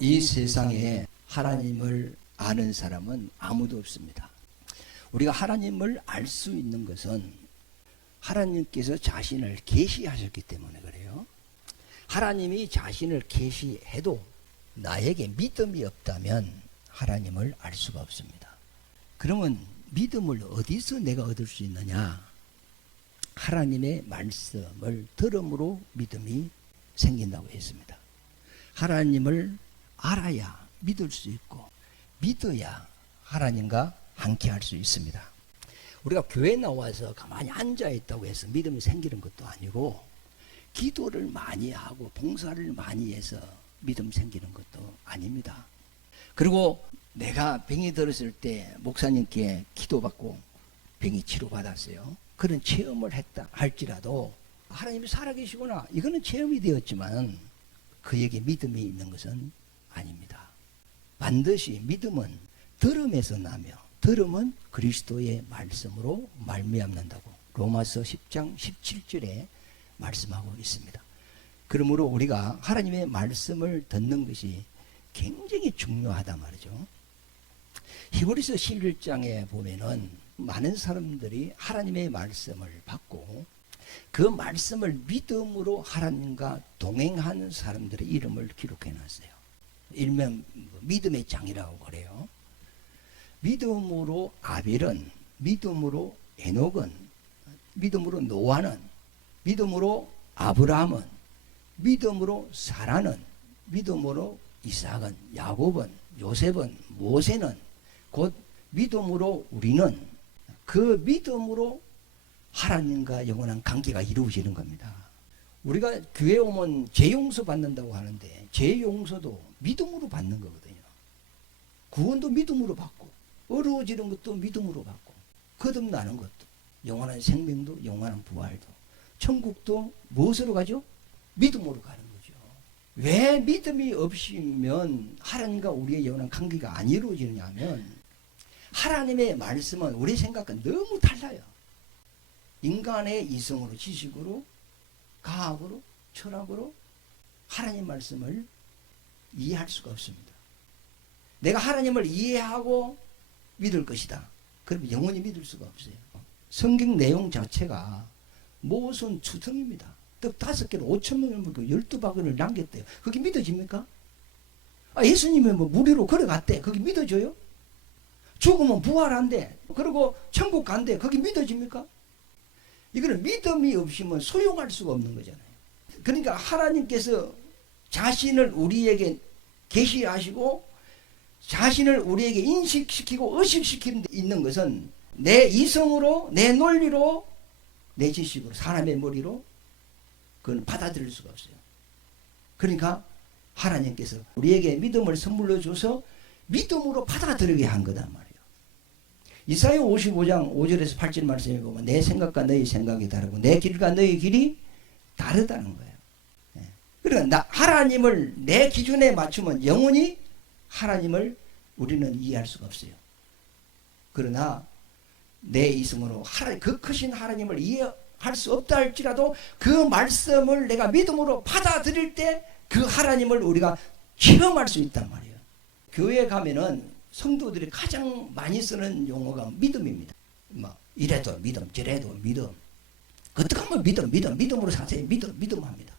이 세상에 하나님을 아는 사람은 아무도 없습니다. 우리가 하나님을 알 수 있는 것은 하나님께서 자신을 계시하셨기 때문에 그래요. 하나님이 자신을 계시해도 나에게 믿음이 없다면 하나님을 알 수가 없습니다. 그러면 믿음을 어디서 내가 얻을 수 있느냐? 하나님의 말씀을 들음으로 믿음이 생긴다고 했습니다. 하나님을 알아야 믿을 수 있고 믿어야 하나님과 함께 할 수 있습니다. 우리가 교회 나와서 가만히 앉아 있다고 해서 믿음이 생기는 것도 아니고 기도를 많이 하고 봉사를 많이 해서 믿음 생기는 것도 아닙니다. 그리고 내가 병이 들었을 때 목사님께 기도받고 병이 치료받았어요. 그런 체험을 했다 할지라도 하나님이 살아계시구나 이거는 체험이 되었지만 그에게 믿음이 있는 것은 아닙니다. 반드시 믿음은 들음에서 나며 들음은 그리스도의 말씀으로 말미암는다고 로마서 10장 17절에 말씀하고 있습니다. 그러므로 우리가 하나님의 말씀을 듣는 것이 굉장히 중요하다 말이죠. 히브리서 11장에 보면은 많은 사람들이 하나님의 말씀을 받고 그 말씀을 믿음으로 하나님과 동행하는 사람들의 이름을 기록해 놨어요. 일명 믿음의 장이라고 그래요. 믿음으로 아벨은, 믿음으로 에녹은, 믿음으로 노아는, 믿음으로 아브라함은, 믿음으로 사라는, 믿음으로 이삭은, 야곱은, 요셉은, 모세는, 곧 믿음으로 우리는 그 믿음으로 하나님과 영원한 관계가 이루어지는 겁니다. 우리가 교회 오면 죄 용서 받는다고 하는데 죄 용서도 믿음으로 받는 거거든요. 구원도 믿음으로 받고 어려워지는 것도 믿음으로 받고 거듭나는 것도 영원한 생명도 영원한 부활도 천국도 무엇으로 가죠? 믿음으로 가는 거죠. 왜 믿음이 없으면 하나님과 우리의 영원한 관계가 안 이루어지느냐 하면 하나님의 말씀은 우리 생각과 너무 달라요. 인간의 이성으로 지식으로 과학으로 철학으로 하나님 말씀을 이해할 수가 없습니다. 내가 하나님을 이해하고 믿을 것이다. 그러면 영원히 믿을 수가 없어요. 성경 내용 자체가 모순 추정입니다. 떡 5개로 5,000명을 먹고 12바구니를 남겼대요. 그게 믿어집니까? 예수님이 무리로 걸어갔대. 그게 믿어져요? 죽으면 부활한대. 그리고 천국 간대. 그게 믿어집니까? 이거는 믿음이 없으면 소용할 수가 없는 거잖아요. 그러니까 하나님께서 자신을 우리에게 계시하시고 자신을 우리에게 인식시키고 의식시키는 데 있는 것은 내 이성으로 내 논리로 내 지식으로 사람의 머리로 그건 받아들일 수가 없어요. 그러니까 하나님께서 우리에게 믿음을 선물로 줘서 믿음으로 받아들이게 한 거단 말이에요. 이사야 55장 5절에서 8절 말씀에 보면 내 생각과 너희 생각이 다르고 내 길과 너희 길이 다르다는 거예요. 그러니까 하나님을 내 기준에 맞추면 영원히 하나님을 우리는 이해할 수가 없어요. 그러나 내 이성으로 그 크신 하나님을 이해할 수 없다 할지라도 그 말씀을 내가 믿음으로 받아들일 때 그 하나님을 우리가 체험할 수 있단 말이에요. 교회에 가면은 성도들이 가장 많이 쓰는 용어가 믿음입니다. 이래도 믿음, 저래도 믿음. 어떻게 하면 믿음으로 사세요. 믿음합니다.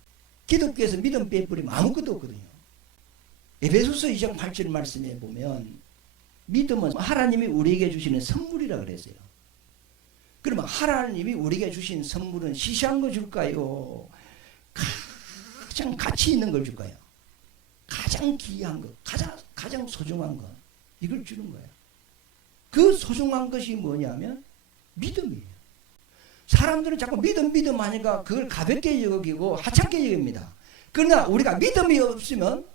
기독교에서 믿음 빼버리면 아무것도 없거든요. 에베소서 2장 8절 말씀에 보면 믿음은 하나님이 우리에게 주시는 선물이라 그랬어요. 그러면 하나님이 우리에게 주신 선물은 시시한 거 줄까요? 가장 가치 있는 걸 줄까요? 가장 귀한 거, 가장 소중한 거 이걸 주는 거예요. 그 소중한 것이 뭐냐면 믿음이에요. 사람들은 자꾸 믿음 하니까 그걸 가볍게 여기고 하찮게 여깁니다. 그러나 우리가 믿음이 없으면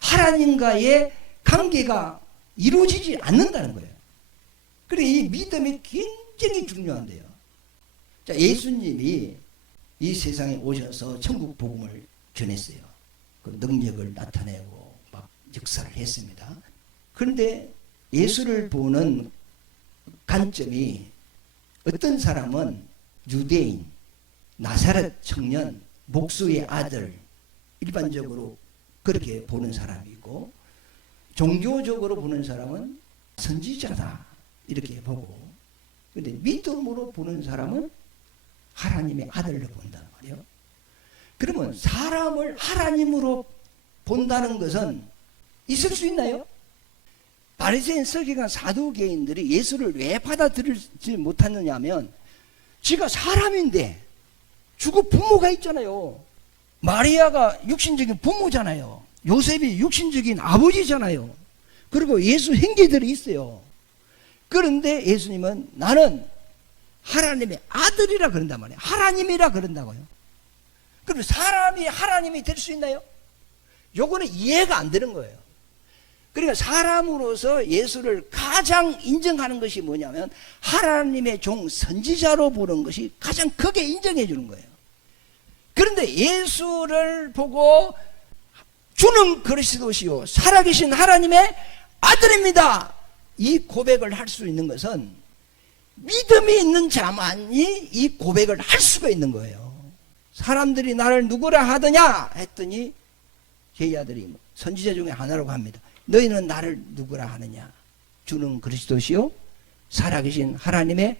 하나님과의 관계가 이루어지지 않는다는 거예요. 그래 이 믿음이 굉장히 중요한데요. 자, 예수님이 이 세상에 오셔서 천국 복음을 전했어요. 그 능력을 나타내고 막 역사를 했습니다. 그런데 예수를 보는 관점이 어떤 사람은 유대인, 나사렛 청년, 목수의 아들 일반적으로 그렇게 보는 사람이고 종교적으로 보는 사람은 선지자다 이렇게 보고, 근데 믿음으로 보는 사람은 하나님의 아들로 본단 말이에요. 그러면 사람을 하나님으로 본다는 것은 있을 수 있나요? 바리새인 서기관 사두개인들이 예수를 왜 받아들이지 못하느냐 하면, 지가 사람인데 주고 부모가 있잖아요. 마리아가 육신적인 부모잖아요. 요셉이 육신적인 아버지잖아요. 그리고 예수 형제들이 있어요. 그런데 예수님은 나는 하나님의 아들이라 그런단 말이에요. 하나님이라 그런다고요. 그럼 사람이 하나님이 될 수 있나요? 요거는 이해가 안 되는 거예요. 그러니까 사람으로서 예수를 가장 인정하는 것이 뭐냐면 하나님의 종 선지자로 보는 것이 가장 크게 인정해 주는 거예요. 그런데 예수를 보고 주는 그리스도시요 살아계신 하나님의 아들입니다, 이 고백을 할 수 있는 것은 믿음이 있는 자만이 이 고백을 할 수가 있는 거예요. 사람들이 나를 누구라 하더냐 했더니 제자들이 선지자 중에 하나라고 합니다. 너희는 나를 누구라 하느냐? 주는 그리스도시요 살아계신 하나님의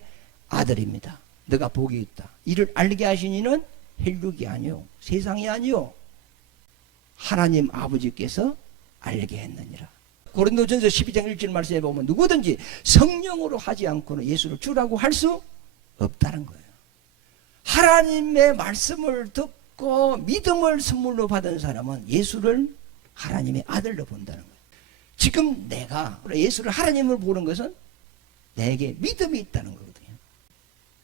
아들입니다. 너가 복이 있다. 이를 알게 하신 이는 혈육이 아니요 세상이 아니요 하나님 아버지께서 알게 했느니라. 고린도전서 12장 1절 말씀에 보면 누구든지 성령으로 하지 않고는 예수를 주라고 할 수 없다는 거예요. 하나님의 말씀을 듣고 믿음을 선물로 받은 사람은 예수를 하나님의 아들로 본다는 거예요. 지금 내가 예수를 하나님을 보는 것은 내게 믿음이 있다는 거거든요.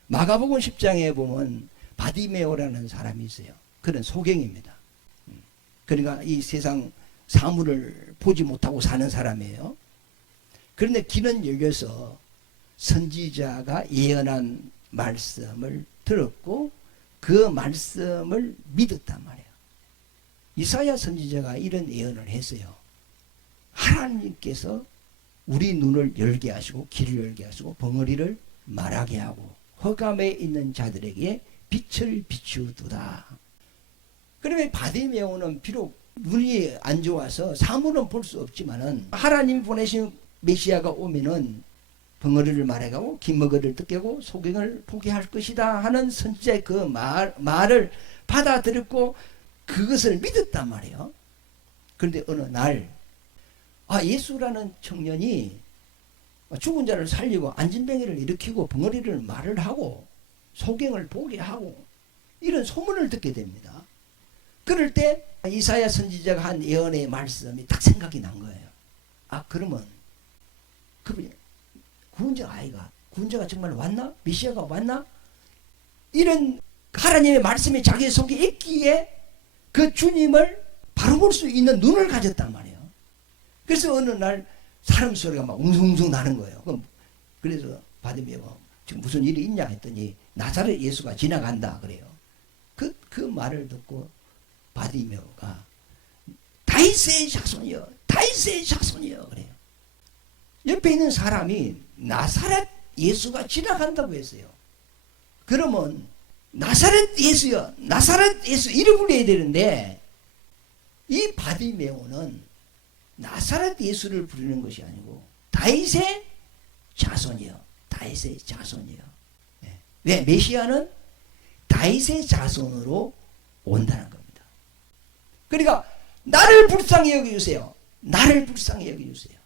마가복음 10장에 보면 바디메오라는 사람이 있어요. 그는 소경입니다. 그러니까 이 세상 사물을 보지 못하고 사는 사람이에요. 그런데 귀는 열려서 선지자가 예언한 말씀을 들었고 그 말씀을 믿었단 말이에요. 이사야 선지자가 이런 예언을 했어요. 하나님께서 우리 눈을 열게 하시고 귀를 열게 하시고 벙어리를 말하게 하고 흑암에 있는 자들에게 빛을 비추도다. 그러면 바디메오는 비록 눈이 안 좋아서 사물은 볼 수 없지만은 하나님이 보내신 메시아가 오면은 벙어리를 말해가고 긴머리를 뜯기고 소경을 보게 할 것이다 하는 선지자의 그 말을 받아들였고 그것을 믿었단 말이에요. 그런데 어느 날 예수라는 청년이 죽은 자를 살리고 안진뱅이를 일으키고 벙어리를 말을 하고 소경을 보게 하고 이런 소문을 듣게 됩니다. 그럴 때 이사야 선지자가 한 예언의 말씀이 딱 생각이 난 거예요. 그러면 그분이 구원자 아이가 구원자가 정말 왔나? 메시아가 왔나? 이런 하나님의 말씀이 자기 속에 있기에 그 주님을 바로 볼 수 있는 눈을 가졌단 말이에요. 그래서 어느 날 사람 소리가 막 웅성웅성 나는 거예요. 그래서 바디메오가 지금 무슨 일이 있냐 했더니 나사렛 예수가 지나간다 그래요. 그 말을 듣고 바디메오가 다윗의 자손이여 다윗의 자손이여 그래요. 옆에 있는 사람이 나사렛 예수가 지나간다고 했어요. 그러면 나사렛 예수여 나사렛 예수 이름 불러야 되는데 이 바디메오는 나사렛 예수를 부르는 것이 아니고 다윗의 자손이요 다윗의 자손이요. 왜? 메시아는 다윗의 자손으로 온다는 겁니다. 그러니까 나를 불쌍히 여겨주세요. 나를 불쌍히 여겨주세요.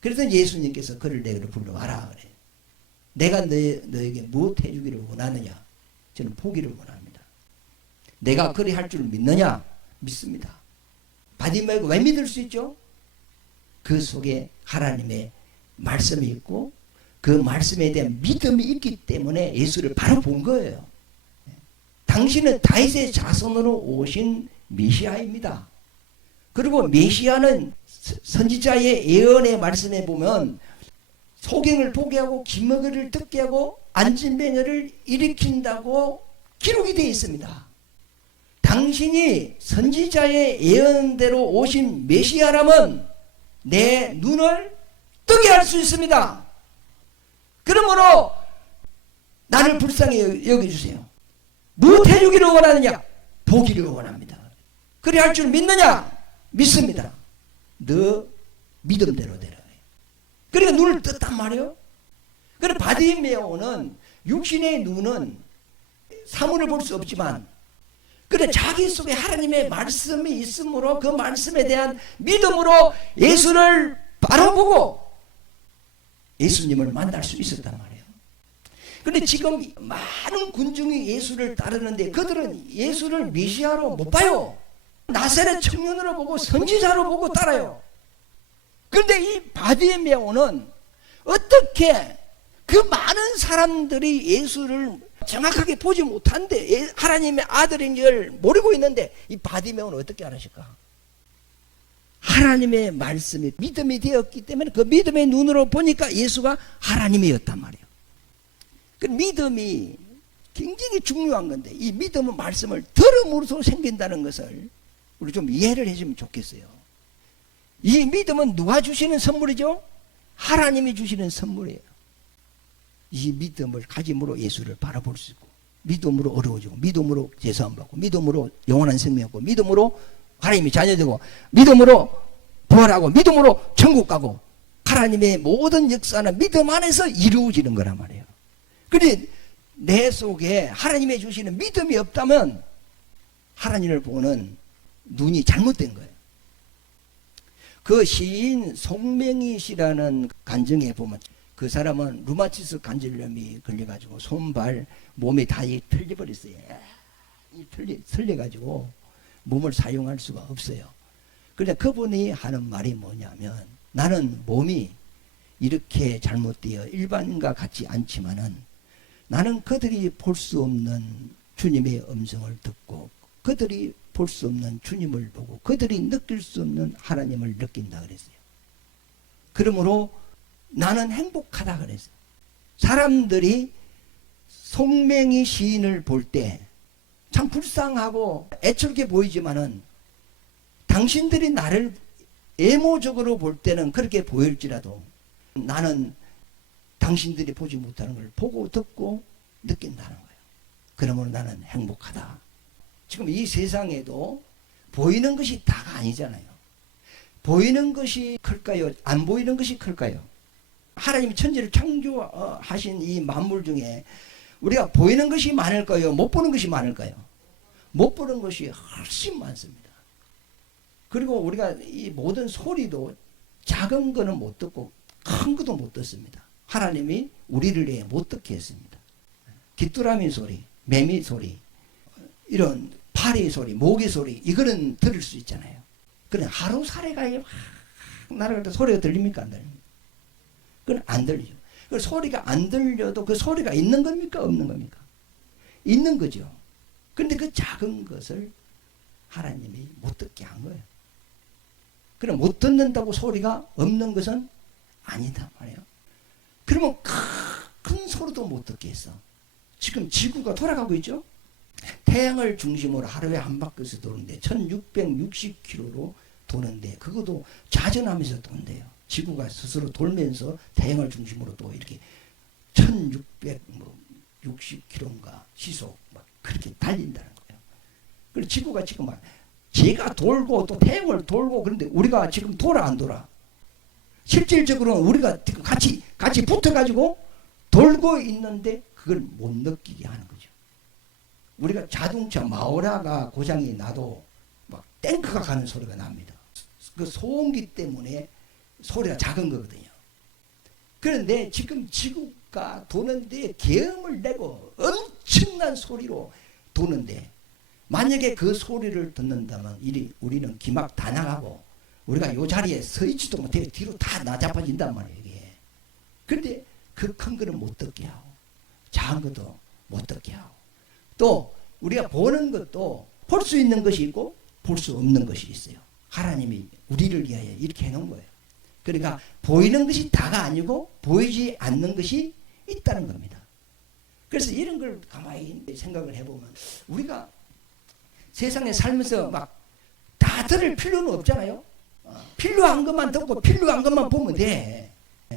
그래서 예수님께서 그를 내게로 불러와라 그래요. 내가 너에게 무엇 해주기를 원하느냐? 저는 보기를 원합니다. 내가 그리 할 줄 믿느냐? 믿습니다. 바디메오가 왜 믿을 수 있죠? 그 속에 하나님의 말씀이 있고 그 말씀에 대한 믿음이 있기 때문에 예수를 바로 본 거예요. 당신은 다윗의 자손으로 오신 메시아입니다. 그리고 메시아는 선지자의 예언의 말씀에 보면 소경을 보게 하고 기머리를 뜯게 하고 안진뱅이를 일으킨다고 기록이 되어 있습니다. 당신이 선지자의 예언대로 오신 메시아라면 내 눈을 뜨게 할 수 있습니다. 그러므로 나를 불쌍히 여겨주세요. 무엇 해주기를 원하느냐? 보기를 원합니다. 그리 할 줄 믿느냐? 믿습니다. 너 믿음대로 되라. 그러니까 눈을 떴단 말이에요. 그래 바디메오는 육신의 눈은 사물을 볼 수 없지만 그래 자기 속에 하나님의 말씀이 있으므로 그 말씀에 대한 믿음으로 예수를 바라보고 예수님을 만날 수 있었단 말이에요. 그런데 지금 많은 군중이 예수를 따르는데 그들은 예수를 메시아로 못 봐요. 나사렛 청년으로 보고 선지자로 보고 따라요. 그런데 이 바디메오는 어떻게 그 많은 사람들이 예수를 정확하게 보지 못한데 하나님의 아들인 줄 모르고 있는데 이 바디메오는 어떻게 알았을까? 하나님의 말씀이 믿음이 되었기 때문에 그 믿음의 눈으로 보니까 예수가 하나님이었단 말이에요. 그 믿음이 굉장히 중요한 건데 이 믿음은 말씀을 들음으로써 생긴다는 것을 우리 좀 이해를 해주면 좋겠어요. 이 믿음은 누가 주시는 선물이죠? 하나님이 주시는 선물이에요. 이 믿음을 가짐으로 예수를 바라볼 수 있고 믿음으로 어려워지고 믿음으로 제사함 받고 믿음으로 영원한 생명 얻고 믿음으로 하나님이 자녀되고 믿음으로 부활하고 믿음으로 천국 가고 하나님의 모든 역사는 믿음 안에서 이루어지는 거란 말이에요. 그런데 내 속에 하나님이 주시는 믿음이 없다면 하나님을 보는 눈이 잘못된 거예요. 그 시인 송명희 씨라는 간증에 보면 그 사람은 루마티스 관절염이 걸려가지고 손발 몸이 다 틀려버렸어요. 틀려가지고 몸을 사용할 수가 없어요. 그런데 그분이 하는 말이 뭐냐면 나는 몸이 이렇게 잘못되어 일반인과 같지 않지만은 나는 그들이 볼 수 없는 주님의 음성을 듣고 그들이 볼 수 없는 주님을 보고 그들이 느낄 수 없는 하나님을 느낀다 그랬어요. 그러므로 나는 행복하다 그랬어요. 사람들이 송명희 시인을 볼 때 참 불쌍하고 애처롭게 보이지만은 당신들이 나를 애모적으로 볼 때는 그렇게 보일지라도 나는 당신들이 보지 못하는 걸 보고 듣고 느낀다는 거예요. 그러므로 나는 행복하다. 지금 이 세상에도 보이는 것이 다가 아니잖아요. 보이는 것이 클까요? 안 보이는 것이 클까요? 하나님이 천지를 창조하신 이 만물 중에 우리가 보이는 것이 많을까요? 못 보는 것이 많을까요? 못 보는 것이 훨씬 많습니다. 그리고 우리가 이 모든 소리도 작은 거는 못 듣고 큰 것도 못 듣습니다. 하나님이 우리를 위해 못 듣게 했습니다. 귀뚜라미 소리, 매미 소리, 이런 파리 소리, 모기 소리 이거는 들을 수 있잖아요. 그래 하루 사례가 막 날아갈 때 소리가 들립니까? 안 들립니까? 그건 안 들리죠. 그 소리가 안 들려도 그 소리가 있는 겁니까? 없는 겁니까? 있는 거죠. 그런데 그 작은 것을 하나님이 못 듣게 한 거예요. 그럼 못 듣는다고 소리가 없는 것은 아니다 말이에요. 그러면 큰 소리도 못 듣게 했어. 지금 지구가 돌아가고 있죠? 태양을 중심으로 하루에 한 바퀴씩 도는데 1660km로 도는데 그것도 자전하면서 돈대요. 지구가 스스로 돌면서 태양을 중심으로 또 이렇게 1660km인가 시속 막 그렇게 달린다는 거예요. 그리고 지구가 지금 막 제가 돌고 또 태양을 돌고 그런데 우리가 지금 돌아 안 돌아? 실질적으로는 우리가 같이 붙어가지고 돌고 있는데 그걸 못 느끼게 하는 거죠. 우리가 자동차 마오라가 고장이 나도 막 탱크가 가는 소리가 납니다. 그 소음기 때문에 소리가 작은 거거든요. 그런데 지금 지구가 도는데 계음을 내고 엄청난 소리로 도는데 만약에 그 소리를 듣는다면 우리는 기막 다 나가고 우리가 이 자리에 서 있지도 못해 뒤로 다 나자빠진단 말이에요. 이게. 그런데 그 큰 거는 못 듣게 하고 작은 것도 못 듣게 하고 또 우리가 보는 것도 볼 수 있는 것이 있고 볼 수 없는 것이 있어요. 하나님이 우리를 위하여 이렇게 해놓은 거예요. 그러니까 보이는 것이 다가 아니고 보이지 않는 것이 있다는 겁니다. 그래서 이런 걸 가만히 생각을 해보면 우리가 세상에 살면서 막 다 들을 필요는 없잖아요. 필요한 것만 듣고 필요한 것만 보면 돼.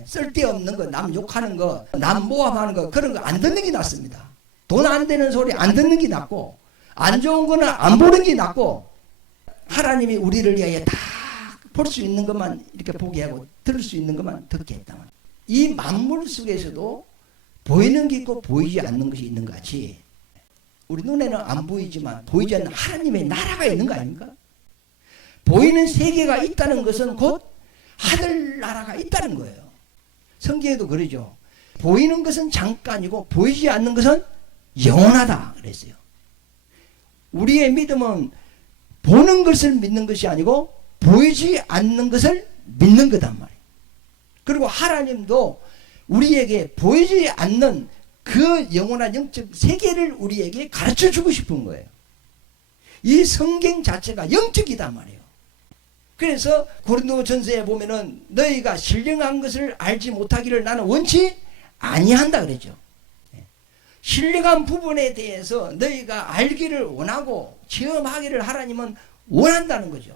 쓸데없는 거, 남 욕하는 거, 남 모함하는 거 그런 거 안 듣는 게 낫습니다. 돈 안 되는 소리 안 듣는 게 낫고 안 좋은 거는 안 보는 게 낫고 하나님이 우리를 위하여 다 볼 수 있는 것만 이렇게 보게 하고 들을 수 있는 것만 듣게 했다. 이 만물 속에서도 보이는 게 있고 보이지 않는 것이 있는 것 같이 우리 눈에는 안 보이지만 보이지 않는 하나님의 나라가 있는 거 아닙니까? 보이는 세계가 있다는 것은 곧 하늘나라가 있다는 거예요. 성경에도 그러죠. 보이는 것은 잠깐이고 보이지 않는 것은 영원하다 그랬어요. 우리의 믿음은 보는 것을 믿는 것이 아니고 보이지 않는 것을 믿는 거단 말이에요. 그리고 하나님도 우리에게 보이지 않는 그 영원한 영적 세계를 우리에게 가르쳐 주고 싶은 거예요. 이 성경 자체가 영적이단 말이에요. 그래서 고린도전서에 보면은 너희가 신령한 것을 알지 못하기를 나는 원치 아니한다 그랬죠. 신령한 부분에 대해서 너희가 알기를 원하고 체험하기를 하나님은 원한다는 거죠.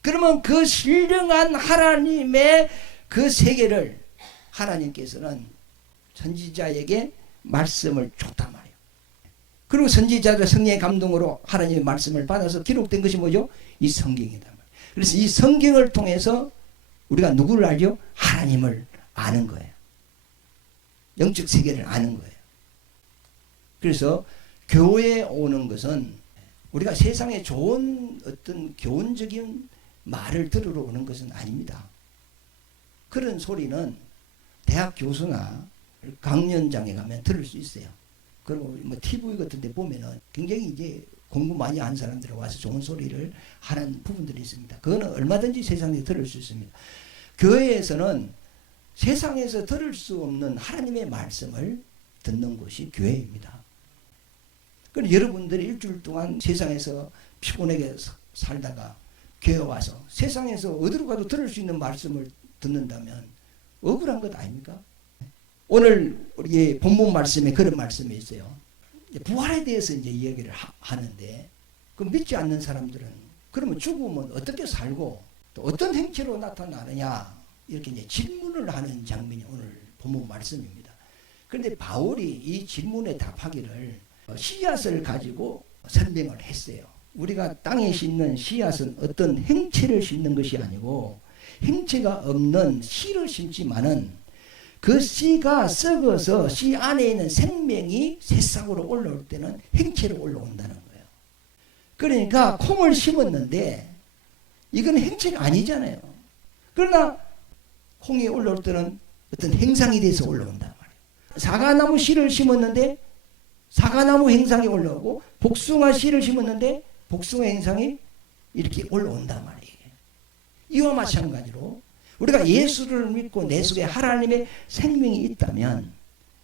그러면 그 신령한 하나님의 그 세계를 하나님께서는 선지자에게 말씀을 줬단 말이에요. 그리고 선지자들 성령의 감동으로 하나님의 말씀을 받아서 기록된 것이 뭐죠? 이 성경이다. 그래서 이 성경을 통해서 우리가 누구를 알죠? 하나님을 아는 거예요. 영적 세계를 아는 거예요. 그래서 교회에 오는 것은 우리가 세상에 좋은 어떤 교훈적인 말을 들으러 오는 것은 아닙니다. 그런 소리는 대학 교수나 강연장에 가면 들을 수 있어요. 그리고 뭐 TV 같은 데 보면은 굉장히 이제 공부 많이 한 사람들이 와서 좋은 소리를 하는 부분들이 있습니다. 그거는 얼마든지 세상에 들을 수 있습니다. 교회에서는 세상에서 들을 수 없는 하나님의 말씀을 듣는 곳이 교회입니다. 그럼 여러분들이 일주일 동안 세상에서 피곤하게 살다가 교회 와서 세상에서 어디로 가도 들을 수 있는 말씀을 듣는다면 억울한 것 아닙니까? 오늘 우리 본문 말씀에 그런 말씀이 있어요. 부활에 대해서 이제 이야기를 하는데 그 믿지 않는 사람들은 그러면 죽으면 어떻게 살고 또 어떤 행체로 나타나느냐 이렇게 이제 질문을 하는 장면이 오늘 본문 말씀입니다. 그런데 바울이 이 질문에 답하기를 씨앗을 가지고 설명을 했어요. 우리가 땅에 심는 씨앗은 어떤 행체를 심는 것이 아니고 행체가 없는 씨를 심지만은 그 씨가 썩어서 씨 안에 있는 생명이 새싹으로 올라올 때는 행체로 올라온다는 거예요. 그러니까 콩을 심었는데 이건 행체가 아니잖아요. 그러나 콩이 올라올 때는 어떤 행상이 돼서 올라온단 말이에요. 사과나무 씨를 심었는데 사과나무 행상이 올라오고 복숭아 씨를 심었는데 복숭아 행상이 이렇게 올라온단 말이에요. 이와 마찬가지로 우리가 예수를 믿고 내 속에 하나님의 생명이 있다면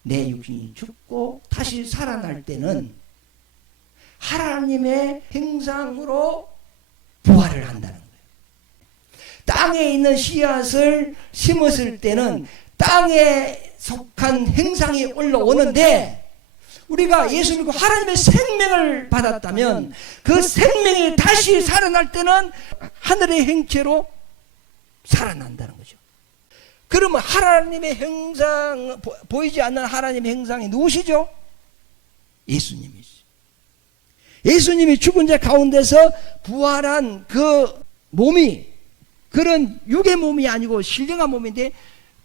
내 육신이 죽고 다시 살아날 때는 하나님의 형상으로 부활을 한다는 거예요. 땅에 있는 씨앗을 심었을 때는 땅에 속한 형상이 올라오는데 우리가 예수 믿고 하나님의 생명을 받았다면 그 생명이 다시 살아날 때는 하늘의 형체로 살아난다는 거죠. 그러면 하나님의 형상, 보이지 않는 하나님의 형상이 누구시죠? 예수님이시죠. 예수님이 죽은 자 가운데서 부활한 그 몸이 그런 육의 몸이 아니고 신령한 몸인데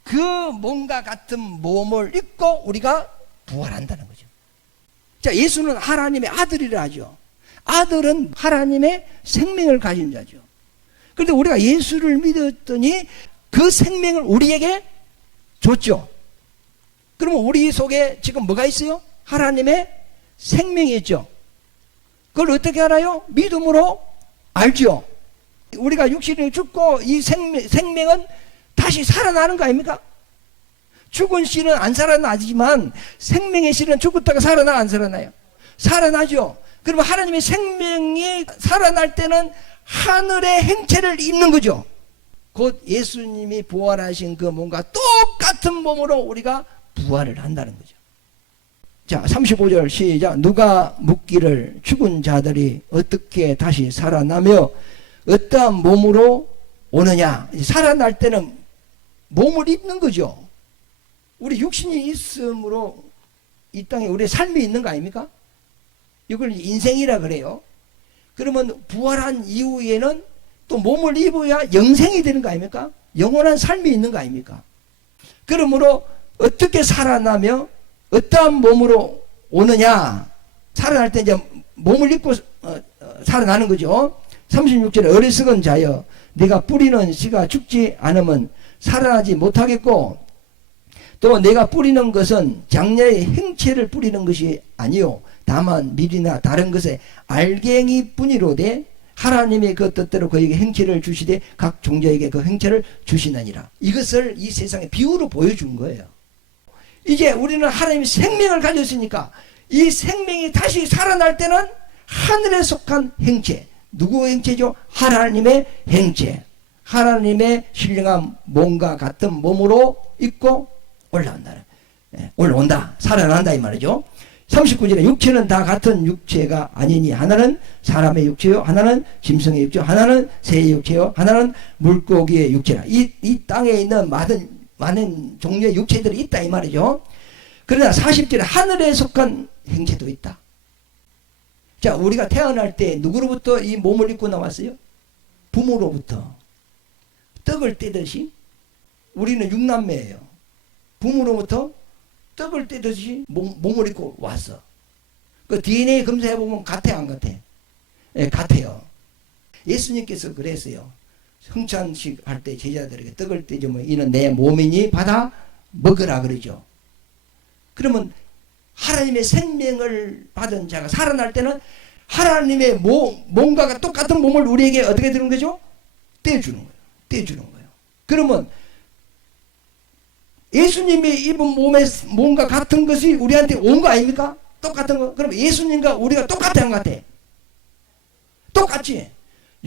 그 몸과 같은 몸을 입고 우리가 부활한다는 거죠. 자, 예수는 하나님의 아들이라 하죠. 아들은 하나님의 생명을 가진 자죠. 그런데 우리가 예수를 믿었더니 그 생명을 우리에게 줬죠. 그러면 우리 속에 지금 뭐가 있어요? 하나님의 생명이 있죠. 그걸 어떻게 알아요? 믿음으로 알죠. 우리가 육신이 죽고 이 생명은 다시 살아나는 거 아닙니까? 죽은 씨는 안 살아나지만 생명의 씨는 죽었다가 살아나 안 살아나요? 살아나죠. 그러면 하나님의 생명이 살아날 때는 하늘의 행체를 입는 거죠. 곧 예수님이 부활하신 그 몸과 똑같은 몸으로 우리가 부활을 한다는 거죠. 자, 35절 시작. 누가 묻기를 죽은 자들이 어떻게 다시 살아나며 어떠한 몸으로 오느냐. 살아날 때는 몸을 입는 거죠. 우리 육신이 있으므로 이 땅에 우리의 삶이 있는 거 아닙니까? 이걸 인생이라 그래요. 그러면 부활한 이후에는 또 몸을 입어야 영생이 되는 거 아닙니까? 영원한 삶이 있는 거 아닙니까? 그러므로 어떻게 살아나며 어떠한 몸으로 오느냐? 살아날 때 이제 몸을 입고 살아나는 거죠. 36절에 어리석은 자여 네가 뿌리는 씨가 죽지 않으면 살아나지 못하겠고 또 내가 뿌리는 것은 장래의 행체를 뿌리는 것이 아니요 다만 밀이나 다른 것에 알갱이 뿐이로되 하나님의 그 뜻대로 그에게 행체를 주시되 각 종자에게 그 행체를 주시느니라. 이것을 이 세상에 비유로 보여준 거예요. 이제 우리는 하나님의 생명을 가졌으니까 이 생명이 다시 살아날 때는 하늘에 속한 행체, 누구의 행체죠? 하나님의 행체, 하나님의 신령한 몸과 같은 몸으로 입고 올라온다. 올라온다. 살아난다 이 말이죠. 39절에 육체는 다 같은 육체가 아니니 하나는 사람의 육체요 하나는 짐승의 육체요 하나는 새의 육체요 하나는 물고기의 육체라. 이 땅에 있는 많은 종류의 육체들이 있다 이 말이죠. 그러나 40절에 하늘에 속한 행체도 있다. 자, 우리가 태어날 때 누구로부터 이 몸을 입고 나왔어요? 부모로부터. 떡을 떼듯이 우리는 육남매예요. 부모로부터 떡을 떼듯이 몸을 입고 왔어. 그 DNA 검사해보면 같아 안 같아? 예, 같아요. 예수님께서 그랬어요. 성찬식 할 때 제자들에게 떡을 떼주면 이는 내 몸이니 받아 먹으라 그러죠. 그러면 하나님의 생명을 받은 자가 살아날 때는 하나님의 몸과 똑같은 몸을 우리에게 어떻게 되는 거죠? 떼주는 거예요. 떼주는 거예요. 그러면 예수님이 입은 몸과 같은 것이 우리한테 온 거 아닙니까? 똑같은 거. 그럼 예수님과 우리가 똑같아 안 같아? 똑같지.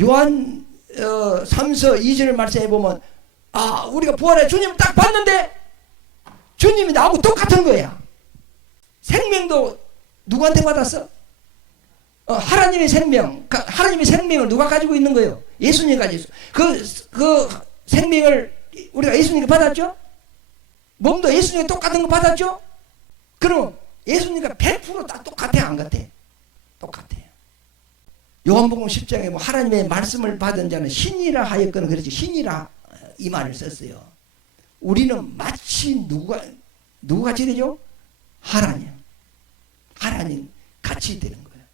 요한 3서 2절을 말씀해 보면 우리가 부활해 주님을 딱 봤는데 주님이 나하고 똑같은 거야. 생명도 누구한테 받았어? 하나님의 생명. 하나님의 생명을 누가 가지고 있는 거예요? 예수님이 가지고 있어. 그 생명을 우리가 예수님께 받았죠? 몸도 예수님이 똑같은 거 받았죠? 그럼 예수님과 100% 다 똑같아 안 같아? 똑같아요. 요한복음 10장에 뭐 하나님의 말씀을 받은 자는 신이라 하였거든. 그렇지. 신이라 이 말을 썼어요. 우리는 마치 누구 같이 되죠? 하나님 같이 되는 거예요.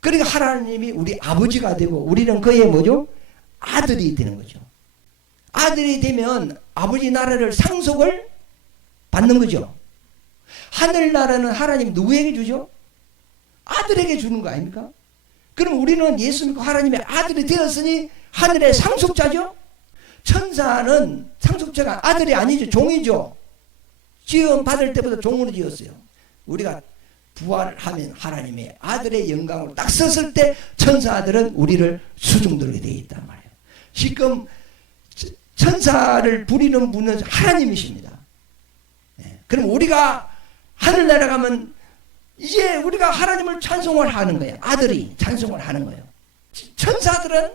그러니까 하나님이 우리 아버지가 되고 우리는 그의 뭐죠? 아들이 되는 거죠. 아들이 되면 아버지 나라를 상속을 받는 거죠. 하늘나라는 하나님 누구에게 주죠? 아들에게 주는 거 아닙니까? 그럼 우리는 예수 믿고 하나님의 아들이 되었으니 하늘의 상속자죠? 천사는 상속자가 아들이 아니죠. 종이죠. 지음 받을 때부터 종으로 지었어요. 우리가 부활하면 하나님의 아들의 영광으로 딱 섰을 때 천사들은 우리를 수중들게 되어 있단 말이에요. 지금 천사를 부리는 분은 하나님이십니다. 그럼 우리가 하늘나라 가면 이제 우리가 하나님을 찬송을 하는 거예요. 아들이 찬송을 하는 거예요. 천사들은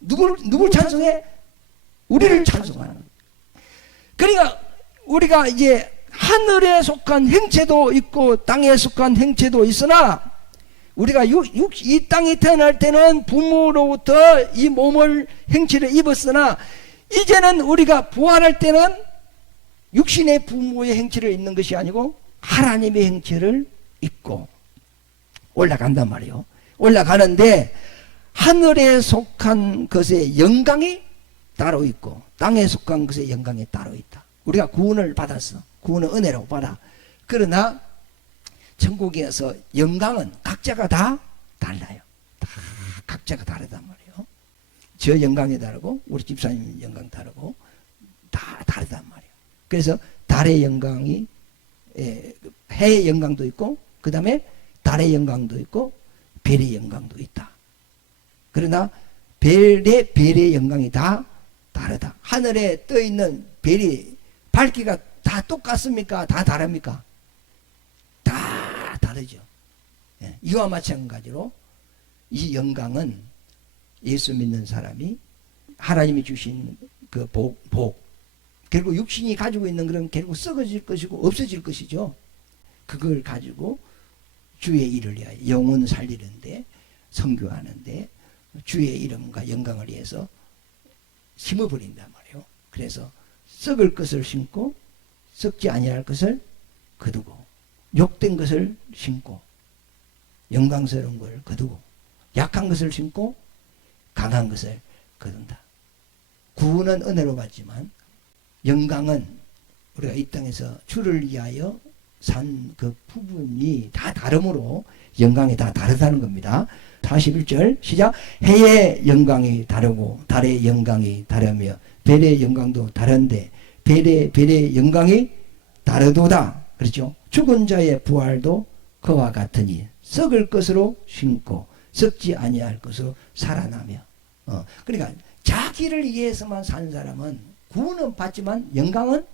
누굴 찬송해? 우리를 찬송하는 거예요. 그러니까 우리가 이제 하늘에 속한 행체도 있고 땅에 속한 행체도 있으나 우리가 이 땅에 태어날 때는 부모로부터 이 몸을 행체를 입었으나 이제는 우리가 부활할 때는 육신의 부모의 행체를 입는 것이 아니고 하나님의 행체를 입고 올라간단 말이에요. 올라가는데 하늘에 속한 것의 영광이 따로 있고 땅에 속한 것의 영광이 따로 있다. 우리가 구원을 받았어. 구원은 은혜라고 받아. 그러나 천국에서 영광은 각자가 다 달라요. 다 각자가 다르단 말이에요. 저 영광이 다르고 우리 집사님 영광 다르고 다 다르단 말이에요. 그래서 달의 영광이 해의 영광도 있고 그 다음에 달의 영광도 있고 별의 영광도 있다. 그러나 별의 영광이 다 다르다. 하늘에 떠 있는 별이 밝기가 다 똑같습니까? 다 다릅니까? 다 다르죠. 이와 마찬가지로 이 영광은 예수 믿는 사람이 하나님이 주신 그 복 결국 육신이 가지고 있는 그런 결국 썩어질 것이고 없어질 것이죠. 그걸 가지고 주의 일을 위하여 영혼 살리는데 선교하는데 주의 이름과 영광을 위해서 심어버린단 말이에요. 그래서 썩을 것을 심고 썩지 아니할 것을 거두고 욕된 것을 심고 영광스러운 걸 거두고 약한 것을 심고 강한 것을 거둔다. 구원은 은혜로 받지만 영광은 우리가 이 땅에서 주를 위하여 산 그 부분이 다 다르므로 영광이 다 다르다는 겁니다. 41절 시작. 해의 영광이 다르고 달의 영광이 다르며 별의 영광도 다른데 별의 영광이 다르도다. 그렇죠? 죽은 자의 부활도 그와 같으니 썩을 것으로 심고 썩지 아니할 것으로 살아나며. 그러니까 자기를 위해서만 산 사람은 구원은 받지만 영광은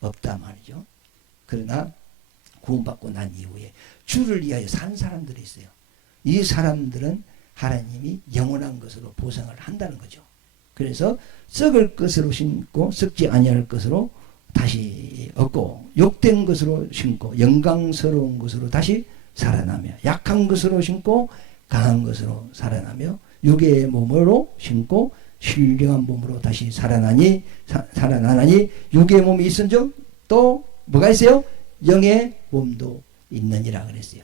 없다 말이죠. 그러나 구원받고 난 이후에 주를 위하여 산 사람들이 있어요. 이 사람들은 하나님이 영원한 것으로 보상을 한다는 거죠. 그래서 썩을 것으로 심고 썩지 아니할 것으로 다시 얻고 욕된 것으로 심고 영광스러운 것으로 다시 살아나며 약한 것으로 심고 강한 것으로 살아나며 육의 몸으로 심고 신령한 몸으로 다시 살아나니 육의 몸이 있은즉 또 뭐가 있어요? 영의 몸도 있느니라 그랬어요.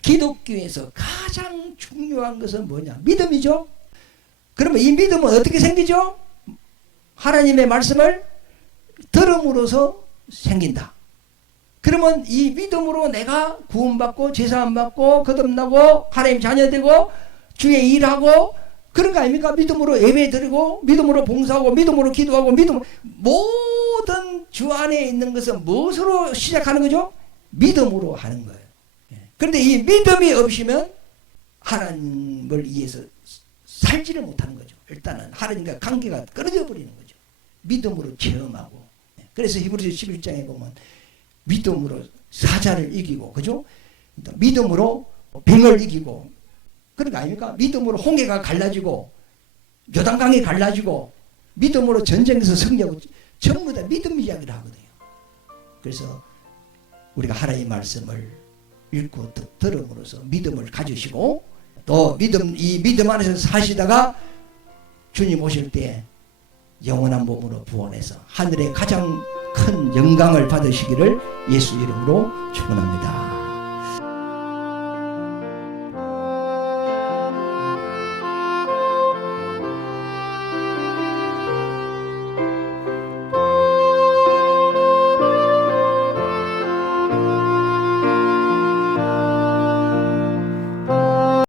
기독교에서 가장 중요한 것은 뭐냐? 믿음이죠. 그러면 이 믿음은 어떻게 생기죠? 하나님의 말씀을 들음으로써 생긴다. 그러면 이 믿음으로 내가 구원받고 제사함 받고 거듭나고 하나님 자녀되고 주의 일하고 그런 거 아닙니까? 믿음으로 예배 드리고 믿음으로 봉사하고 믿음으로 기도하고 믿음으로 모든 주 안에 있는 것은 무엇으로 시작하는 거죠? 믿음으로 하는 거예요. 그런데 이 믿음이 없으면 하나님을 위해서 살지를 못하는 거죠. 일단은 하나님과 관계가 끊어져 버리는 거죠. 믿음으로 체험하고. 그래서 히브리서 11장에 보면 믿음으로 사자를 이기고, 그죠? 믿음으로 뱀을 이기고, 그런 거 아닙니까? 믿음으로 홍해가 갈라지고, 요단강이 갈라지고, 믿음으로 전쟁에서 승리하고, 전부 다 믿음 이야기를 하거든요. 그래서 우리가 하나님의 말씀을 읽고 들음으로써 믿음을 가지시고, 또 이 믿음 안에서 사시다가 주님 오실 때 영원한 몸으로 부활해서 하늘의 가장 큰 영광을 받으시기를 예수 이름으로 축원합니다.